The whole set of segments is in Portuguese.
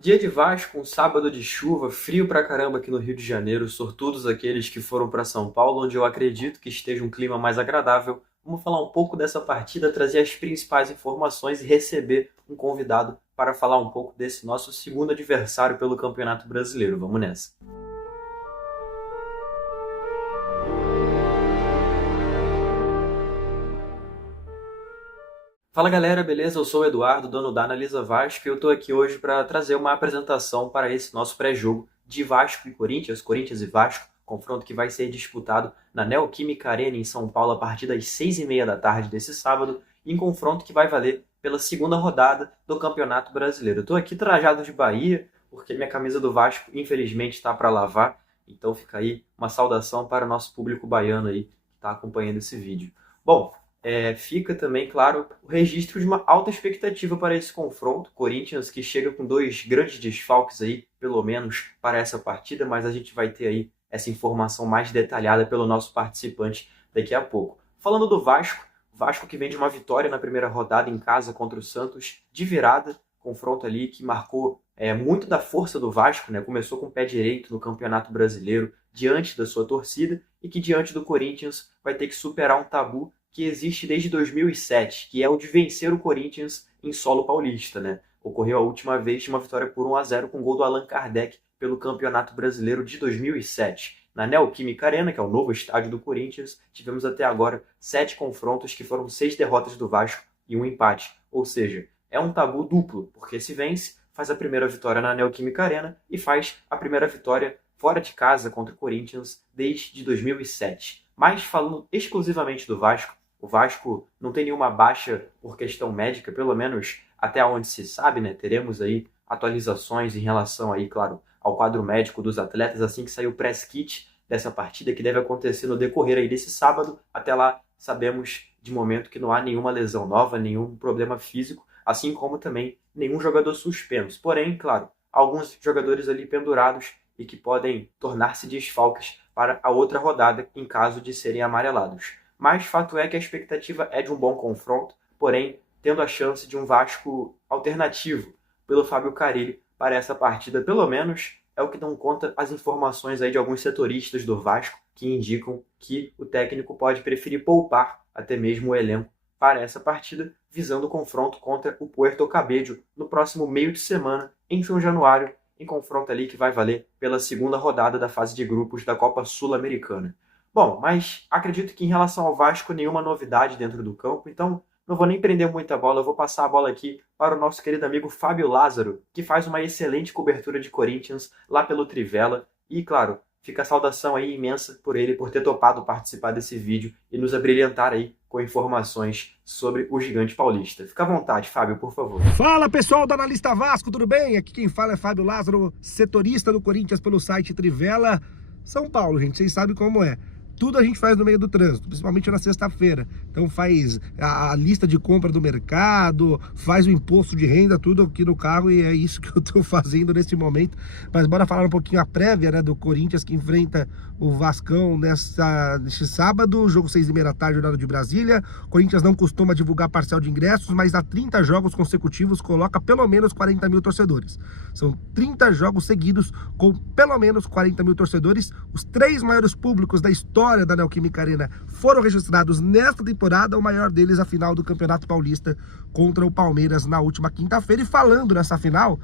Dia de Vasco, um sábado de chuva, frio pra caramba aqui no Rio de Janeiro, sortudos aqueles que foram para São Paulo, onde eu acredito que esteja um clima mais agradável. Vamos falar um pouco dessa partida, trazer as principais informações e receber um convidado para falar um pouco desse nosso segundo adversário pelo Campeonato Brasileiro. Vamos nessa. Fala galera, beleza? Eu sou o Eduardo, dono da Analisa Vasco, e eu estou aqui hoje para trazer uma apresentação para esse nosso pré-jogo de Vasco e Corinthians, Corinthians e Vasco, confronto que vai ser disputado na Neoquímica Arena em São Paulo a partir das 6h30 da tarde desse sábado, em confronto que vai valer pela segunda rodada do Campeonato Brasileiro. Eu estou aqui trajado de Bahia, porque minha camisa do Vasco infelizmente está para lavar, então fica aí uma saudação para o nosso público baiano aí que está acompanhando esse vídeo. Bom, fica também, claro, o registro de uma alta expectativa para esse confronto. Corinthians que chega com dois grandes desfalques aí, pelo menos para essa partida, mas a gente vai ter aí essa informação mais detalhada pelo nosso participante daqui a pouco. Falando do Vasco, o Vasco que vem de uma vitória na primeira rodada em casa contra o Santos, de virada, confronto ali que marcou muito da força do Vasco, né? Começou com o pé direito no Campeonato Brasileiro, diante da sua torcida, e que diante do Corinthians vai ter que superar um tabu que existe desde 2007, que é o de vencer o Corinthians em solo paulista, né? Ocorreu a última vez de uma vitória por 1-0 com gol do Allan Kardec pelo Campeonato Brasileiro de 2007. Na Neoquímica Arena, que é o novo estádio do Corinthians, tivemos até agora 7 confrontos, que foram 6 derrotas do Vasco e 1 empate. Ou seja, é um tabu duplo, porque se vence, faz a primeira vitória na Neoquímica Arena e faz a primeira vitória fora de casa contra o Corinthians desde 2007. Mas falando exclusivamente do Vasco, o Vasco não tem nenhuma baixa por questão médica, pelo menos até onde se sabe, né? Teremos aí atualizações em relação aí, claro, ao quadro médico dos atletas assim que sair o press kit dessa partida, que deve acontecer no decorrer aí desse sábado. Até lá, sabemos de momento que não há nenhuma lesão nova, nenhum problema físico, assim como também nenhum jogador suspenso. Porém, claro, alguns jogadores ali pendurados e que podem tornar-se desfalques para a outra rodada em caso de serem amarelados. Mas fato é que a expectativa é de um bom confronto, porém tendo a chance de um Vasco alternativo pelo Fábio Carille para essa partida. Pelo menos é o que dão conta as informações aí de alguns setoristas do Vasco que indicam que o técnico pode preferir poupar até mesmo o elenco para essa partida, visando o confronto contra o Puerto Cabello no próximo meio de semana em São Januário, em confronto ali que vai valer pela segunda rodada da fase de grupos da Copa Sul-Americana. Bom, mas acredito que em relação ao Vasco, nenhuma novidade dentro do campo, então não vou nem prender muita bola, eu vou passar a bola aqui para o nosso querido amigo Fábio Lázaro, que faz uma excelente cobertura de Corinthians lá pelo Trivela. E, claro, fica a saudação aí imensa por ele, por ter topado participar desse vídeo e nos abrilhantar aí com informações sobre o gigante paulista. Fica à vontade, Fábio, por favor. Fala pessoal da Analista Vasco, tudo bem? Aqui quem fala é Fábio Lázaro, setorista do Corinthians pelo site Trivela. São Paulo, gente, vocês sabem como é. Tudo a gente faz no meio do trânsito, principalmente na sexta-feira. Então faz a lista de compra do mercado, faz o imposto de renda, tudo aqui no carro, e é isso que eu tô fazendo nesse momento. Mas bora falar um pouquinho a prévia, né, do Corinthians que enfrenta o Vascão neste sábado, jogo 6h30 da tarde, horário de Brasília. O Corinthians não costuma divulgar parcial de ingressos, mas há 30 jogos consecutivos coloca pelo menos 40 mil torcedores. São 30 jogos seguidos com pelo menos 40 mil torcedores. Os 3 maiores públicos da história da Neoquímica Arena foram registrados nesta temporada, o maior deles a final do Campeonato Paulista contra o Palmeiras na última quinta-feira. E falando nessa final,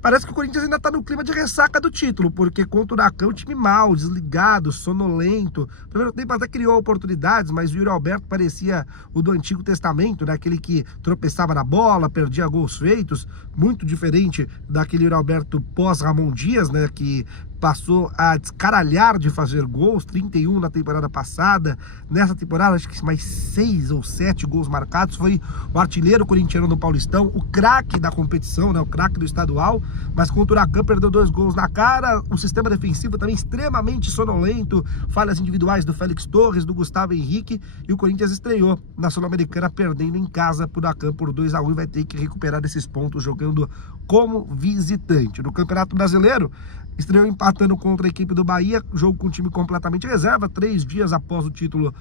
parece que o Corinthians ainda está no clima de ressaca do título, porque contra o Huracão, o time mal, desligado, sonolento. No primeiro tempo até criou oportunidades, mas o Yuri Alberto parecia o do Antigo Testamento, né? Aquele que tropeçava na bola, perdia gols feitos, muito diferente daquele Yuri Alberto pós-Ramon Dias, né? Que passou a descaralhar de fazer gols, 31 na temporada passada. Nessa temporada, acho que mais 6 ou 7 gols marcados. Foi o artilheiro corintiano no Paulistão, o craque da competição, né, o craque do estadual. Mas contra o Huracan perdeu 2 gols na cara. O sistema defensivo também extremamente sonolento. Falhas individuais do Félix Torres, do Gustavo Henrique. E o Corinthians estreou na Sul-Americana perdendo em casa por Huracan por 2-1 e vai ter que recuperar esses pontos jogando como visitante. No Campeonato Brasileiro, estreou empatando contra a equipe do Bahia, jogo com o time completamente reserva, 3 dias após o título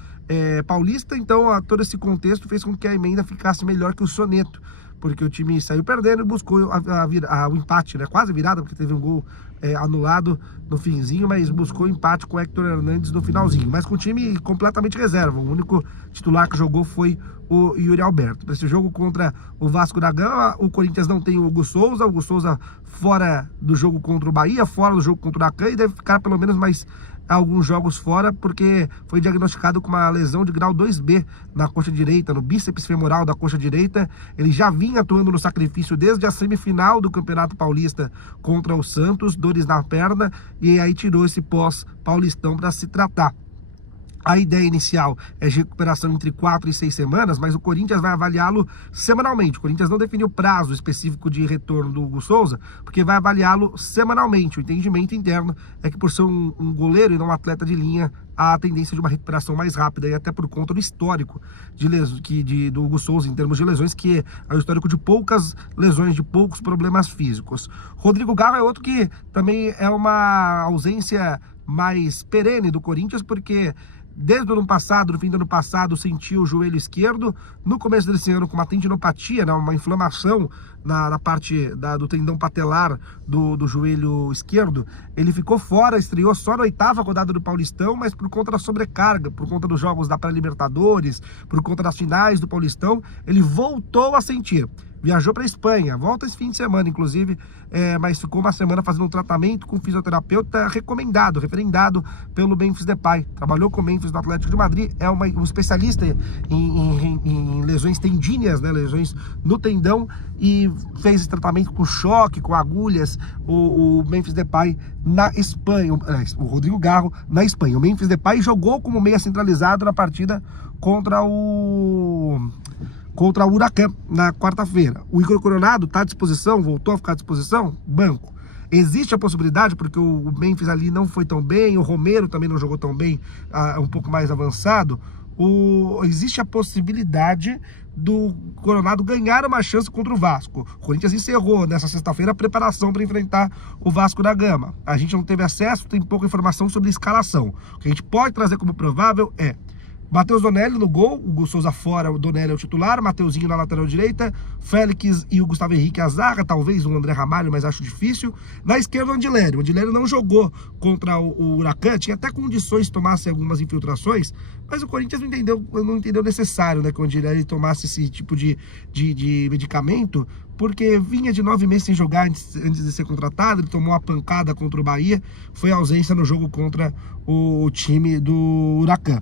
paulista. Então todo esse contexto fez com que a emenda ficasse melhor que o soneto, porque o time saiu perdendo e buscou o empate, né? Quase virada, porque teve um gol anulado no finzinho, mas buscou empate com o Hector Hernandes no finalzinho, mas com o time completamente reserva. O único titular que jogou foi o Yuri Alberto. Para esse jogo contra o Vasco da Gama, o Corinthians não tem o Hugo Souza fora do jogo contra o Bahia, fora do jogo contra o Huracan, e deve ficar pelo menos mais alguns jogos fora, porque foi diagnosticado com uma lesão de grau 2B na coxa direita, no bíceps femoral da coxa direita. Ele já vinha atuando no sacrifício desde a semifinal do Campeonato Paulista contra o Santos, dores na perna, e aí tirou esse pós-paulistão para se tratar. A ideia inicial é de recuperação entre 4 e 6 semanas, mas o Corinthians vai avaliá-lo semanalmente. O Corinthians não definiu prazo específico de retorno do Hugo Souza, porque vai avaliá-lo semanalmente. O entendimento interno é que, por ser um goleiro e não um atleta de linha, há a tendência de uma recuperação mais rápida, e até por conta do histórico do Hugo Souza em termos de lesões, que é o histórico de poucas lesões, de poucos problemas físicos. Rodrigo Garro é outro que também é uma ausência mais perene do Corinthians, porque desde o ano passado, no fim do ano passado, sentiu o joelho esquerdo. No começo desse ano, com uma tendinopatia, né, uma inflamação na parte do tendão patelar do joelho esquerdo, ele ficou fora, estreou só na 8ª rodada do Paulistão, mas por conta da sobrecarga, por conta dos jogos da pré-Libertadores, por conta das finais do Paulistão, ele voltou a sentir. Viajou para a Espanha, volta esse fim de semana, inclusive, mas ficou uma semana fazendo um tratamento com fisioterapeuta referendado pelo Memphis Depay. Trabalhou com o Memphis no Atlético de Madrid, é um especialista em lesões tendíneas, né, lesões no tendão, e fez esse tratamento com choque, com agulhas, o Memphis Depay na Espanha, o Rodrigo Garro na Espanha. O Memphis Depay jogou como meia centralizado na partida contra o Huracan na quarta-feira. O Igor Coronado está à disposição, voltou a ficar à disposição, banco. Existe a possibilidade, porque o Memphis ali não foi tão bem, o Romero também não jogou tão bem, um pouco mais avançado. Existe a possibilidade do Coronado ganhar uma chance contra o Vasco. O Corinthians encerrou nessa sexta-feira a preparação para enfrentar o Vasco da Gama. A gente não teve acesso, tem pouca informação sobre a escalação. O que a gente pode trazer como provável é Matheus Donelli no gol, o Hugo Souza fora, o Donelli é o titular, Mateuzinho na lateral direita, Félix e o Gustavo Henrique a zaga, talvez o André Ramalho, mas acho difícil. Na esquerda o Andilério não jogou contra o Huracan, tinha até condições de tomasse algumas infiltrações, mas o Corinthians não entendeu necessário, né, que o Andilério tomasse esse tipo de medicamento, porque vinha de 9 meses sem jogar antes de ser contratado. Ele tomou uma pancada contra o Bahia, foi ausência no jogo contra o time do Huracan.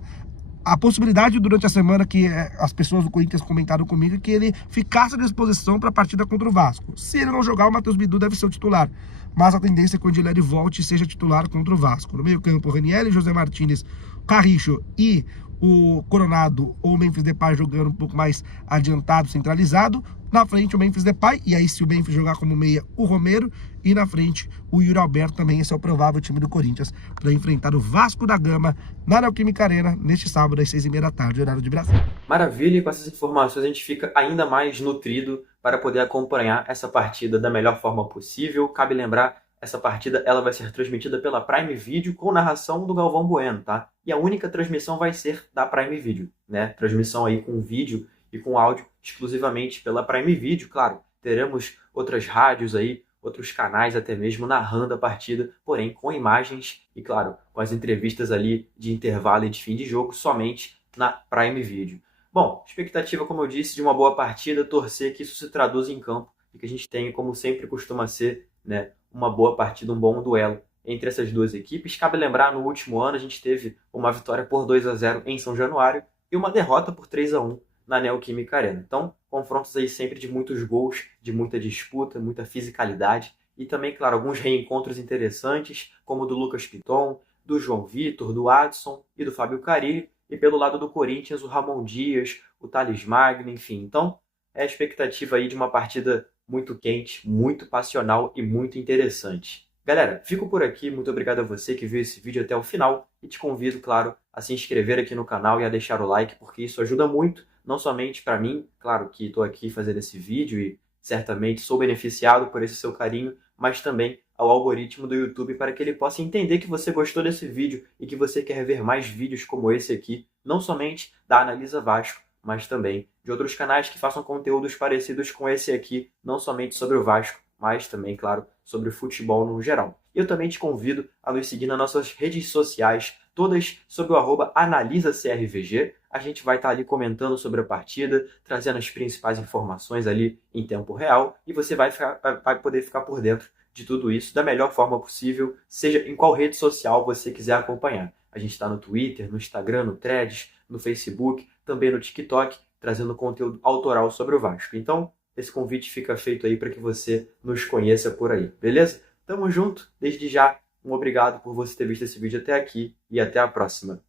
A possibilidade durante a semana que as pessoas do Corinthians comentaram comigo é que ele ficasse à disposição para a partida contra o Vasco. Se ele não jogar, o Matheus Bidu deve ser o titular, mas a tendência é que o Andileri volte e seja titular contra o Vasco. No meio campo, o Ranieri, José Martínez, Carricho e o Coronado ou o Memphis Depay jogando um pouco mais adiantado, centralizado. Na frente o Memphis Depay, e aí se o Memphis jogar como meia, o Romero, e na frente o Yuri Alberto também. Esse é o provável time do Corinthians para enfrentar o Vasco da Gama na Neoquímica Arena neste sábado às 6h30 da tarde, horário de Brasília. Maravilha, e com essas informações a gente fica ainda mais nutrido para poder acompanhar essa partida da melhor forma possível. Cabe lembrar, essa partida ela vai ser transmitida pela Prime Video com narração do Galvão Bueno, tá? E a única transmissão vai ser da Prime Video, né? Transmissão aí com vídeo e com áudio exclusivamente pela Prime Video. Claro, teremos outras rádios aí, outros canais até mesmo narrando a partida, porém com imagens e, claro, com as entrevistas ali de intervalo e de fim de jogo somente na Prime Video. Bom, expectativa, como eu disse, de uma boa partida, torcer que isso se traduza em campo e que a gente tenha, como sempre costuma ser, né, uma boa partida, um bom duelo entre essas duas equipes. Cabe lembrar, no último ano a gente teve uma vitória por 2-0 em São Januário e uma derrota por 3-1 na Neoquímica Arena. Então, confrontos aí sempre de muitos gols, de muita disputa, muita fisicalidade e também, claro, alguns reencontros interessantes, como o do Lucas Piton, do João Vitor, do Adson e do Fábio Carille. E pelo lado do Corinthians, o Ramon Dias, o Thales Magno, enfim. Então, é a expectativa aí de uma partida muito quente, muito passional e muito interessante. Galera, fico por aqui. Muito obrigado a você que viu esse vídeo até o final. E te convido, claro, a se inscrever aqui no canal e a deixar o like, porque isso ajuda muito, não somente para mim, claro que estou aqui fazendo esse vídeo e certamente sou beneficiado por esse seu carinho, mas também ao algoritmo do YouTube para que ele possa entender que você gostou desse vídeo e que você quer ver mais vídeos como esse aqui, não somente da Analisa Vasco, mas também de outros canais que façam conteúdos parecidos com esse aqui, não somente sobre o Vasco, mas também, claro, sobre o futebol no geral. Eu também te convido a nos seguir nas nossas redes sociais, todas sob o @AnalisaCRVG. A gente vai estar ali comentando sobre a partida, trazendo as principais informações ali em tempo real, e você vai poder ficar por dentro de tudo isso da melhor forma possível, seja em qual rede social você quiser acompanhar. A gente está no Twitter, no Instagram, no Threads, no Facebook, também no TikTok, trazendo conteúdo autoral sobre o Vasco. Então, esse convite fica feito aí para que você nos conheça por aí, beleza? Tamo junto, desde já, um obrigado por você ter visto esse vídeo até aqui e até a próxima.